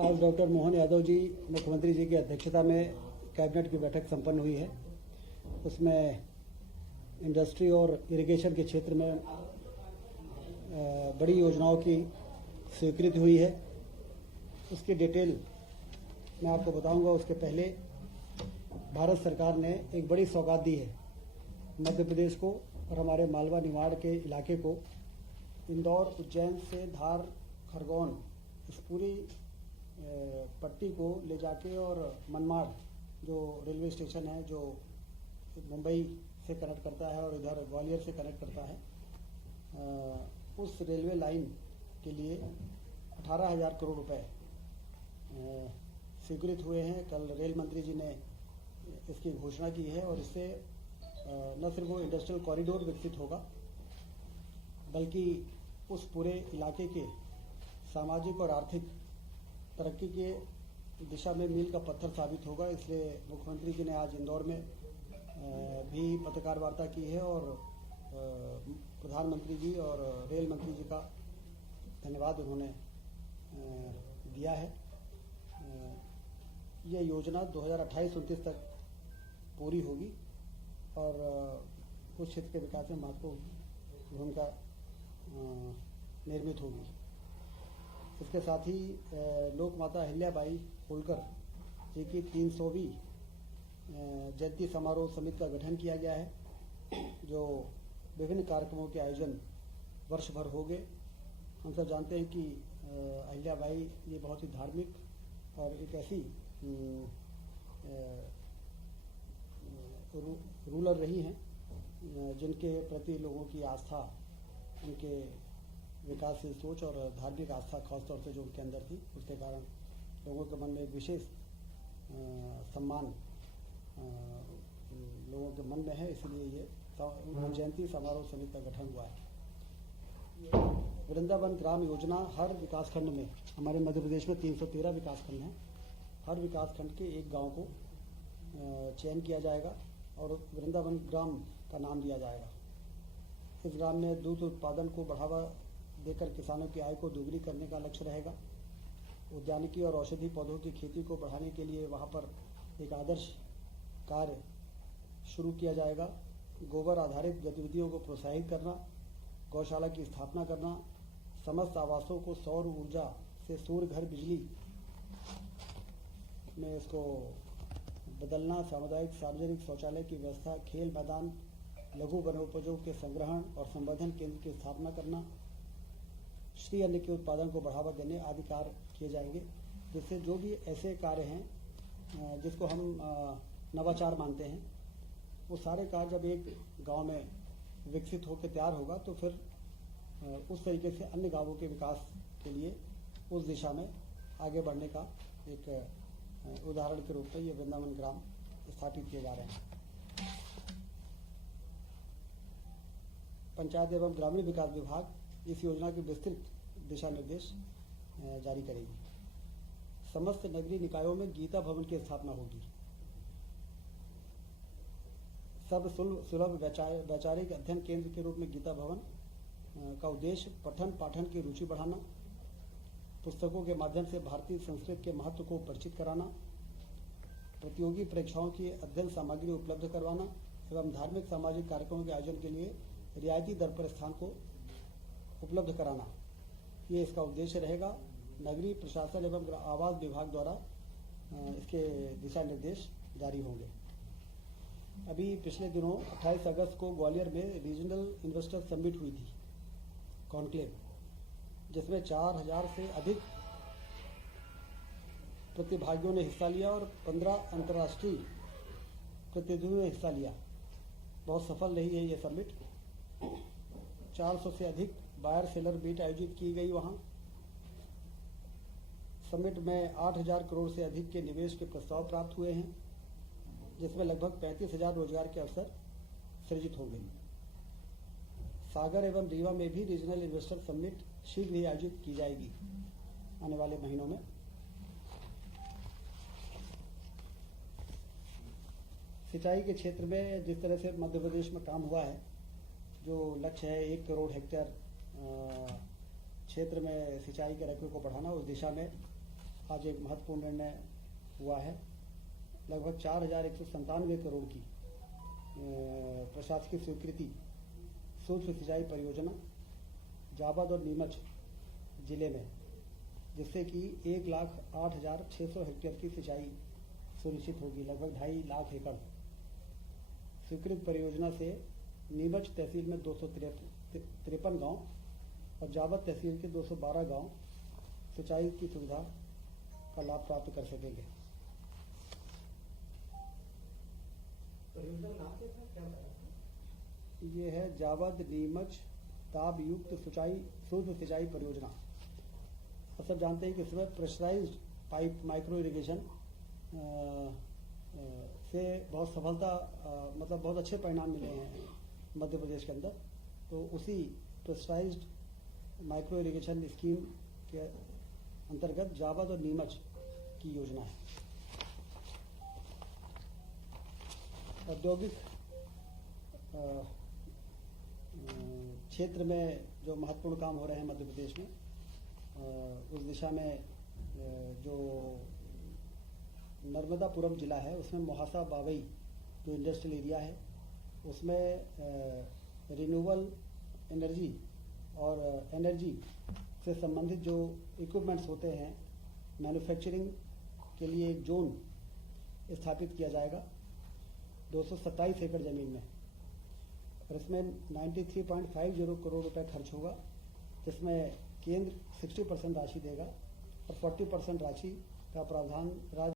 आज डॉक्टर मोहन यादव जी मुख्यमंत्री जी की अध्यक्षता में कैबिनेट की बैठक संपन्न हुई है। उसमें इंडस्ट्री और इरिगेशन के क्षेत्र में बड़ी योजनाओं की स्वीकृति हुई है। उसकी डिटेल मैं आपको बताऊंगा। उसके पहले भारत सरकार ने एक बड़ी सौगात दी है मध्य प्रदेश को और हमारे मालवा निमाड़ के इलाके को। इंदौर उज्जैन से धार खरगोन इस पूरी पट्टी को ले जाके और मनमाड़ जो रेलवे स्टेशन है जो मुंबई से कनेक्ट करता है और इधर ग्वालियर से कनेक्ट करता है, उस रेलवे लाइन के लिए 18,000 करोड़ रुपए स्वीकृत हुए हैं। कल रेल मंत्री जी ने इसकी घोषणा की है और इससे न सिर्फ वो इंडस्ट्रियल कॉरिडोर विकसित होगा बल्कि उस पूरे इलाके के सामाजिक और आर्थिक तरक्की के दिशा में मील का पत्थर साबित होगा। इसलिए मुख्यमंत्री जी ने आज इंदौर में भी पत्रकार वार्ता की है और प्रधानमंत्री जी और रेल मंत्री जी का धन्यवाद उन्होंने दिया है। यह योजना 2028-29 तक पूरी होगी और उस क्षेत्र के विकास में महत्वपूर्ण भूमिका निर्मित होगी। इसके साथ ही लोक माता अहिल्याबाई होलकर जी की 300वीं जयंती समारोह समिति का गठन किया गया है जो विभिन्न कार्यक्रमों के आयोजन वर्ष भर हो गए। हम सब जानते हैं कि अहिल्याबाई ये बहुत ही धार्मिक और एक ऐसी रूलर रही हैं जिनके प्रति लोगों की आस्था, उनके विकासशील सोच और धार्मिक आस्था खासतौर से जो उनके अंदर थी, उसके कारण लोगों के मन में एक विशेष सम्मान लोगों के मन में है। इसलिए ये जयंती समारोह समिति का गठन हुआ है। वृंदावन ग्राम योजना हर विकासखंड में, हमारे मध्य प्रदेश में 313 विकासखंड हैं, हर विकासखंड के एक गांव को चयन किया जाएगा और वृंदावन ग्राम का नाम दिया जाएगा। इस ग्राम में दूध उत्पादन को बढ़ावा देकर किसानों की आय को दोगुनी करने का लक्ष्य रहेगा। उद्यानिकी और औषधि पौधों की खेती को बढ़ाने के लिए वहां पर एक आदर्श कार्य शुरू किया जाएगा। गोबर आधारित गतिविधियों को प्रोत्साहित करना, गौशाला की स्थापना करना, समस्त आवासों को सौर ऊर्जा से सूर्य घर बिजली में इसको बदलना, सामुदायिक सार्वजनिक शौचालय की व्यवस्था, खेल मैदान, लघु वनोपजों के संग्रहण और संवर्धन केंद्र की स्थापना करना, श्री अन्न के उत्पादन को बढ़ावा देने आदि कार्य किए जाएंगे। जिससे जो भी ऐसे कार्य हैं जिसको हम नवाचार मानते हैं, वो सारे कार्य जब एक गांव में विकसित होकर तैयार होगा तो फिर उस तरीके से अन्य गांवों के विकास के लिए उस दिशा में आगे बढ़ने का एक उदाहरण के रूप में ये वृंदावन ग्राम स्थापित किए जा रहे हैं। पंचायत एवं ग्रामीण विकास विभाग इस योजना के विस्तृत दिशा निर्देश जारी करेगी। समस्त नगरीय निकायों में गीता भवन की स्थापना होगी। सर्व सुलभ वैचारिक अध्ययन केंद्र के रूप में गीता भवन का उद्देश्य पठन पाठन की रुचि बढ़ाना, पुस्तकों के माध्यम से भारतीय संस्कृति के महत्व को परिचित कराना, प्रतियोगी परीक्षाओं की अध्ययन सामग्री उपलब्ध करवाना एवं धार्मिक सामाजिक कार्यक्रमों के आयोजन के लिए रियायती दर पर स्थान को उपलब्ध कराना, ये इसका उद्देश्य रहेगा। नगरीय प्रशासन एवं आवास विभाग द्वारा इसके दिशा निर्देश जारी होंगे। अभी पिछले दिनों 28 अगस्त को ग्वालियर में रीजनल इन्वेस्टर समिट हुई थी, कॉन्क्लेव, जिसमें 4,000 से अधिक प्रतिभागियों ने हिस्सा लिया और 15 अंतर्राष्ट्रीय प्रतिनिधियों ने हिस्सा लिया। बहुत सफल रही है ये समिट। 400 से अधिक बायर सेलर मीट आयोजित की गई। वहां समिट में 8,000 करोड़ से अधिक के निवेश के प्रस्ताव प्राप्त हुए हैं, जिसमें लगभग 35,000 रोजगार के अवसर सृजित होंगे। सागर एवं रीवा में भी रीजनल इन्वेस्टर समिट शीघ्र ही आयोजित की जाएगी आने वाले महीनों में। सिंचाई के क्षेत्र में जिस तरह से मध्य प्रदेश में काम हुआ है, जो लक्ष्य है 1 करोड़ हेक्टेयर क्षेत्र में सिंचाई के रकबे को बढ़ाना, उस दिशा में आज एक महत्वपूर्ण निर्णय हुआ है। लगभग 4,197 करोड़ की प्रशासकीय स्वीकृति सूक्ष्म सिंचाई परियोजना जावद और नीमच जिले में, जिससे कि 1,08,600 हेक्टेयर की सिंचाई सुनिश्चित होगी। लगभग 2.5 लाख एकड़ स्वीकृत परियोजना से नीमच तहसील में 253 गांव और जावद तहसील के 212 गांव सिंचाई की सुविधा का लाभ प्राप्त कर सकेंगे। परियोजना नाम क्या था, क्या बताया? ये है जावद नीमच ताप युक्त सूक्ष्म सिंचाई परियोजना। और सब जानते हैं कि इसमें प्रेशराइज्ड पाइप माइक्रो इरिगेशन से बहुत सफलता मतलब बहुत अच्छे परिणाम मिले हैं मध्य प्रदेश के अंदर। तो उसी प्रेशराइज्ड माइक्रो इरिगेशन स्कीम के अंतर्गत जावद और नीमच की योजना है। औद्योगिक क्षेत्र में जो महत्वपूर्ण काम हो रहे हैं मध्य प्रदेश में, उस दिशा में जो नर्मदापुरम जिला है उसमें मोहासा बावई जो इंडस्ट्रियल एरिया है उसमें रिन्यूएबल एनर्जी और एनर्जी से संबंधित जो इक्विपमेंट्स होते हैं मैन्युफैक्चरिंग के लिए एक जोन स्थापित किया जाएगा 227 एकड़ जमीन में, और इसमें 93.50 करोड़ रुपए खर्च होगा, जिसमें केंद्र 60% राशि देगा और 40% राशि का प्रावधान राज्य